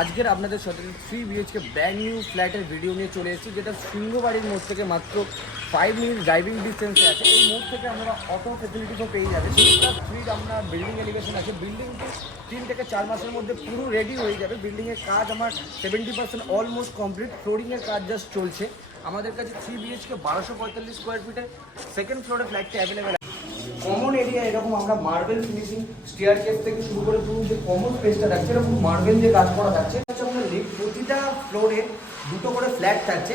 আজকের আপনাদের সাথে 3 BHK ব্র্যান্ড নিউ ফ্ল্যাটের ভিডিও নিয়ে চলে এসেছি, যেটা সিংহবাড়ির মোড় থেকে মাত্র 5 মিনিট ড্রাইভিং ডিস্টেন্সে আছে। এই মোড় থেকে আমরা অটো ফেসিলিটিসও পেয়ে যাবে। 3+3 আমরা বিল্ডিং এলিভেশন আছে। বিল্ডিংটি 3 থেকে 4 মাসের মধ্যে পুরো রেডি হয়ে যাবে। বিল্ডিংয়ের কাজ আমার 70% অলমোস্ট কমপ্লিট। ফ্লোরিংয়ের কাজ জাস্ট চলছে। আমাদের কাছে 3 BHK 1245 স্কোয়ার ফিটের সেকেন্ড ফ্লোরে ফ্ল্যাটটি অ্যাভেলেবেল। কমন এরিয়া এরকম আমরা মার্বেল ফিনিশিং স্টেয়ার কেস থেকে শুরু করে পুরো যে কমন স্পেসটা থাকছে এরকম মার্বেল দিয়ে কাজ করা থাকছে। আপনার লিফট প্রতিটা ফ্লোরে দুটো করে ফ্ল্যাট থাকছে।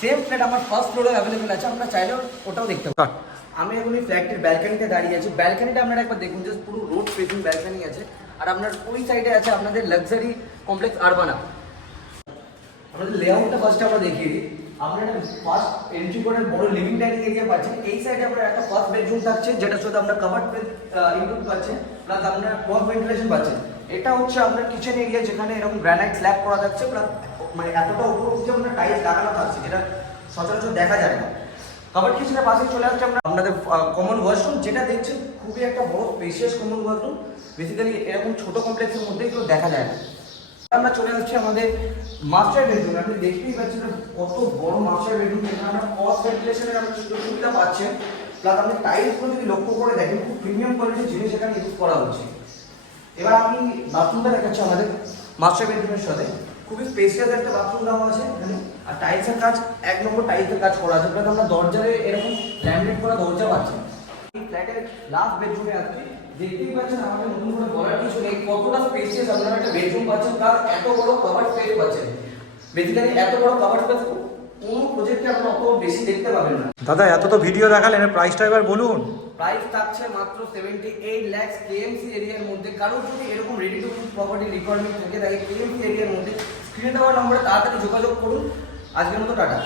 সেম ফ্ল্যাট আমার ফার্স্ট ফ্লোরে অ্যাভেলেবেল আছে, আমরা চাইলেও ওটাও দেখতে পাবো। আমি এখন এই ফ্ল্যাটটির ব্যালকানিতে দাঁড়িয়ে আছি। ব্যালকানিটা আপনারা একবার দেখুন, জাস্ট পুরো রোড ফেসিং ব্যালকানি আছে। আর আপনার ওই সাইডে আছে আপনাদের লাক্সারি কমপ্লেক্স আরবানা। আমাদের লেআউটটা ফার্স্টে আমরা দেখিয়ে দিই। আপনারা ফার্স্ট এন্ট্রি করে বড় লিভিং ডাইনিং এরিয়া পাচ্ছেন। এই সাইডে আপনারা একটা ফার্স্ট বেডরুম থাকছে, যেটা শুধু আপনার কভার্ড পেজ ইনক্লুড পাচ্ছেন, প্লাস আপনারা ক্রস ভেন্টিলেশন পাচ্ছেন। এটা হচ্ছে আপনার কিচেন এরিয়া, যেখানে এরকম গ্রানাইট স্ল্যাব করা থাকছে, প্লাস মানে এতটা উপর অব্দি আপনার টাইলস লাগানো থাকছে, যেটা সচরাচর দেখা যায় না। কভার্ড কিচেনের পাশে চলে আসছে আপনাদের কমন ওয়াশরুম, যেটা দেখছেন খুবই একটা বড় স্পেশিয়াস কমন ওয়াশরুম। বেসিক্যালি এরকম ছোট কমপ্লেক্সের মধ্যে কেউ দেখা যায় না। আমরা চলে আসছি আমাদের মাস্টার বেডরুম। আপনি দেখতেই পাচ্ছেন কত বড় মাস্টার বেডরুম, যেখানে আমরা ক্রস ভেন্টিলেশনের আমরা সুযোগ সুবিধা পাচ্ছেন। প্লাস আপনি টাইলসগুলো যদি লক্ষ্য করে দেখেন, খুব প্রিমিয়াম কোয়ালিটির জিনিস এখানে ইউজ করা হচ্ছে। এবার আমি বাথরুমটা দেখাচ্ছি আমাদের মাস্টার বেডরুমের সাথে। খুবই স্পেশিয়াস একটা বাথরুম দেওয়া আছে এখানে। আর টাইলসের কাজ 1 নম্বর টাইলসের কাজ করা আছে। প্লাস আমরা দরজারে এরকম ল্যামিনেট করা দরজা পাচ্ছি। এই ফ্ল্যাটের লাস্ট বেডরুমে আসছি। দেখতেই পাচ্ছেন আমাদের নতুন করে বলার কিছু নেই, কতটা স্পেসিয়াস আপনারা একটা বেডরুম পাচ্ছেন, তার এত বড় কভার স্পেস পাচ্ছেন। বেসিক্যালি এত বড় কভার স্পেস কোন প্রজেক্টে আপনারা অত বেশি দেখতে পাবেন না। দাদা এত তো ভিডিও দেখালেন, প্রাইসটা এবার বলুন। প্রাইস থাকছে মাত্র 78 লাখ কেএমসি এরিয়ার মধ্যে। কারণ যদি এরকম ready to book property requirement থাকে, তাই কেএমসি এরিয়ার মধ্যে স্ক্রিনে দেওয়া নম্বরে তাড়াতাড়ি যোগাযোগ করুন। আজকের মতো টাটা।